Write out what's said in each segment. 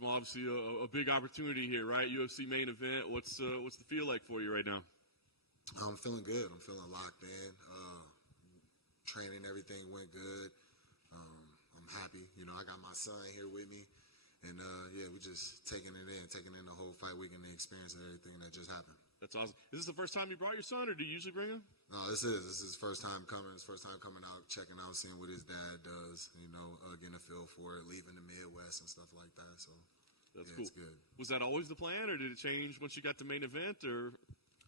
Jamal, obviously a big opportunity here, right? UFC main event. What's the feel like for you right now? I'm feeling good. I'm feeling locked in. Training, everything went good. I'm happy. I got my son here with me. And, we're just taking in the whole fight week and the experience and everything that just happened. That's awesome. Is this the first time you brought your son, or do you usually bring him? No, this is his first time coming. His first time coming out, checking out, seeing what his dad does, getting a feel for it, leaving the Midwest and stuff like that. So, that's cool. It's good. Was that always the plan, or did it change once you got to main event, or?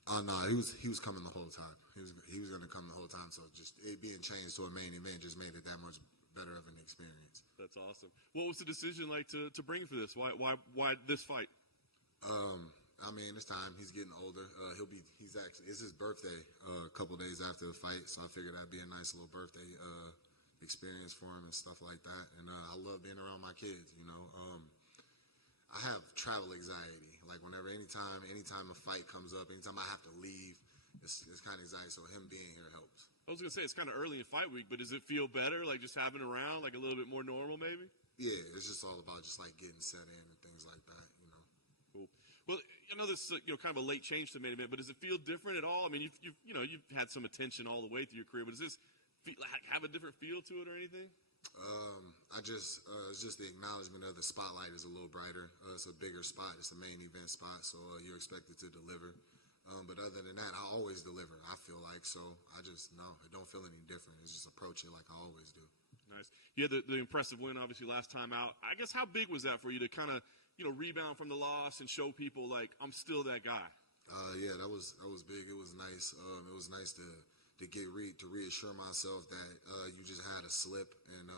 No, he was coming the whole time. He was going to come the whole time. So just it being changed to a main event just made it that much better of an experience. That's awesome. What was the decision like to bring for this? Why this fight? It's time. He's getting older. It's his birthday a couple days after the fight, so I figured that'd be a nice little birthday experience for him and stuff like that. And I love being around my kids. I have travel anxiety. Like anytime a fight comes up, anytime I have to leave, it's kind of anxiety. So him being here helps. I was gonna say it's kind of early in fight week, but does it feel better, like just having around, like a little bit more normal, maybe? Yeah, it's just all about just like getting set in and things like that. Cool. Well, I know this kind of a late change to the main event, but does it feel different at all? I mean, you've had some attention all the way through your career, but does this have a different feel to it or anything? It's just the acknowledgement of the spotlight is a little brighter. It's a bigger spot. It's a main event spot, so you're expected to deliver. But other than that, I always deliver, I feel like. So I don't feel any different. It's just approach it like I always do. Nice. You had the impressive win, obviously, last time out. I guess how big was that for you to kind of, rebound from the loss and show people, like, I'm still that guy? Yeah, that was big. It was nice. It was nice to reassure myself that you just had a slip, and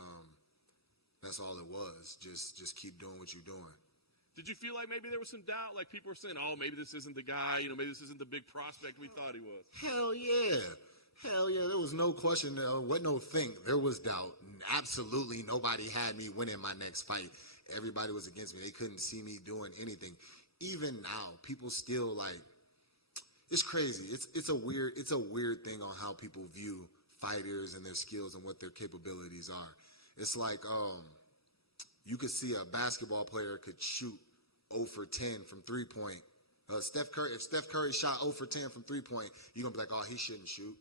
that's all it was. Just keep doing what you're doing. Did you feel like maybe there was some doubt? Like people were saying, oh, maybe this isn't the guy. Maybe this isn't the big prospect we thought he was. Hell yeah. There was no question. No think. There was doubt. Absolutely nobody had me winning my next fight. Everybody was against me. They couldn't see me doing anything. Even now, people still like. It's crazy. It's a weird thing on how people view fighters and their skills and what their capabilities are. It's like you could see a basketball player could shoot 0 for 10 from 3-point. If Steph Curry shot 0 for 10 from 3-point, you're gonna be like, oh, he shouldn't shoot.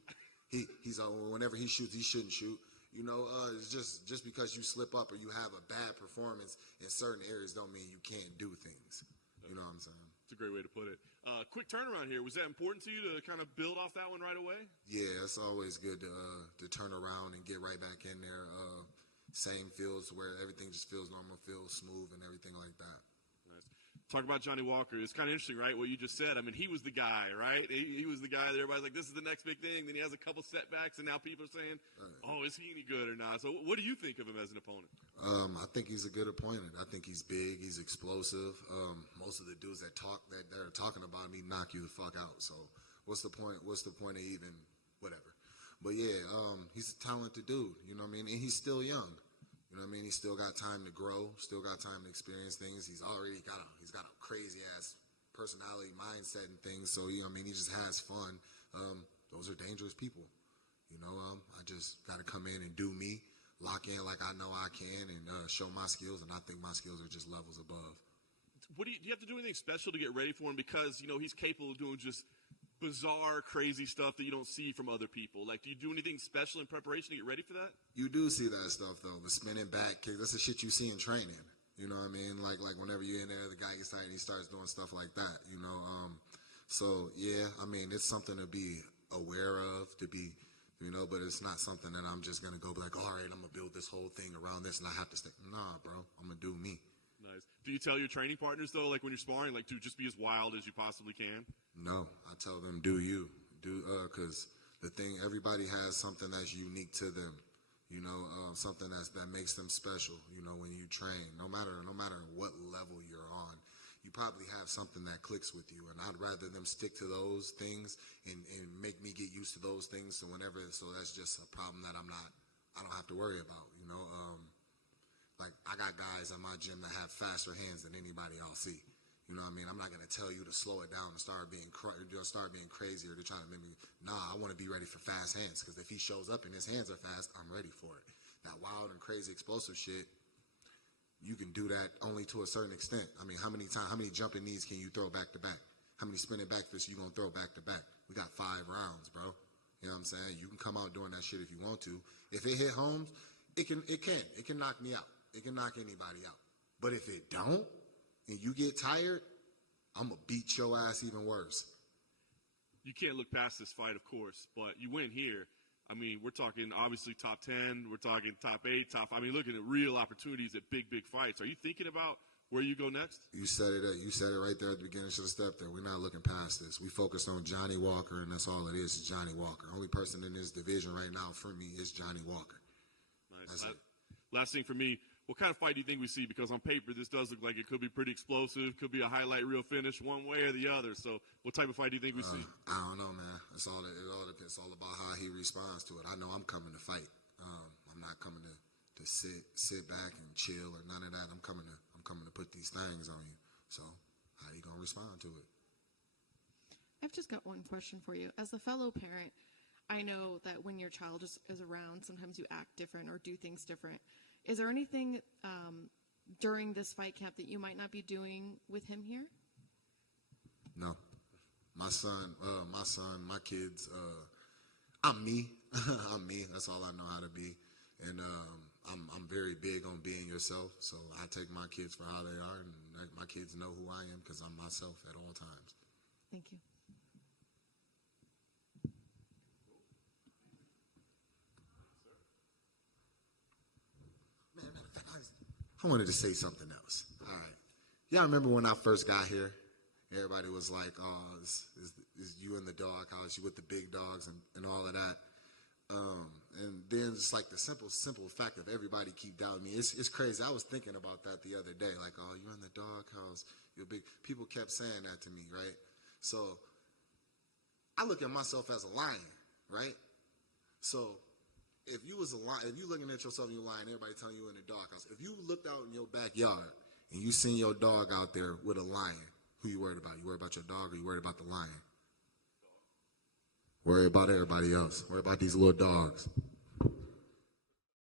He's whenever he shoots, he shouldn't shoot. It's just because you slip up or you have a bad performance in certain areas don't mean you can't do things. You know what I'm saying? It's a great way to put it. Quick turnaround here. Was that important to you to kind of build off that one right away? Yeah, it's always good to turn around and get right back in there. Same fields where everything just feels normal, feels smooth, and everything like that. Nice. Talk about Johnny Walker. It's kind of interesting, right, what you just said. I mean, he was the guy, right? He was the guy that everybody's like, this is the next big thing. Then he has a couple setbacks, and now people are saying, oh, is he any good or not? So what do you think of him as an opponent? I think he's a good opponent. I think he's big. He's explosive. Most of the dudes that are talking about him, he knock you the fuck out. So what's the point? What's the point of even whatever? But yeah, he's a talented dude. You know what I mean? And he's still young. You know what I mean? He's still got time to grow, still got time to experience things. He's got a crazy ass personality, mindset, and things. So he just has fun. Those are dangerous people. I just got to come in and do me, lock in like I know I can, and show my skills. And I think my skills are just levels above. Do you have to do anything special to get ready for him? Because he's capable of doing just bizarre, crazy stuff that you don't see from other people. Like, do you do anything special in preparation to get ready for that? You do see that stuff, though. The spinning back kick, that's the shit you see in training. You know what I mean? Like whenever you're in there, the guy gets tired, he starts doing stuff like that, So, yeah, it's something to be aware of, but it's not something that I'm just going to go be like, all right, I'm going to build this whole thing around this, and I have to stay. Nah, bro, I'm going to do me. Nice. Do you tell your training partners, though, like when you're sparring, like to just be as wild as you possibly can? No, I tell them, do you. Because the thing, everybody has something that's unique to them. Something that makes them special. When you train, no matter what level you're on, you probably have something that clicks with you. And I'd rather them stick to those things and make me get used to those things. So that's just a problem that I don't have to worry about. Like I got guys at my gym that have faster hands than anybody I'll see. You know what I mean? I'm not going to tell you to slow it down and start being crazy or to try to make me. Nah, I want to be ready for fast hands because if he shows up and his hands are fast, I'm ready for it. That wild and crazy explosive shit, you can do that only to a certain extent. I mean, how many jumping knees can you throw back to back? How many spinning back fists you gonna throw back to back? We got 5 rounds, bro. You know what I'm saying? You can come out doing that shit if you want to. If it hit homes, it can knock me out. It can knock anybody out. But if it don't, and you get tired, I'm gonna beat your ass even worse. You can't look past this fight, of course, but you win here. I mean, we're talking obviously top 10. We're talking top 8, top. I mean, looking at real opportunities at big fights. Are you thinking about where you go next? You said it. You said it right there at the beginning. Should have stepped there. We're not looking past this. We focused on Johnny Walker, and that's all it is Johnny Walker. Only person in this division right now for me is Johnny Walker. Nice. Last thing for me, what kind of fight do you think we see? Because on paper, this does look like it could be pretty explosive, could be a highlight reel finish one way or the other. So what type of fight do you think we see? I don't know, man. It all depends. It's all about how he responds to it. I know I'm coming to fight. I'm not coming to sit back and chill or none of that. I'm coming to put these things on you. So how you going to respond to it? I've just got one question for you. As a fellow parent, I know that when your child is around, sometimes you act different or do things different. Is there anything during this fight camp that you might not be doing with him here? No. My son, my kids, I'm me. I'm me. That's all I know how to be. And I'm very big on being yourself. So I take my kids for how they are, and my kids know who I am because I'm myself at all times. Thank you. I wanted to say something else. All right. Y'all remember when I first got here? Everybody was like, oh, is you in the doghouse, you with the big dogs and all of that. And then it's like the simple fact of everybody keep doubting me. It's crazy. I was thinking about that the other day. Like, oh, you're in the doghouse. You're big. People kept saying that to me, right? So I look at myself as a lion, right? So if you was a lion, if you looking at yourself and you're lying, everybody telling you in the doghouse. If you looked out in your backyard and you seen your dog out there with a lion, who you worried about? You worried about your dog or you worried about the lion? Worry about everybody else. Worry about these little dogs.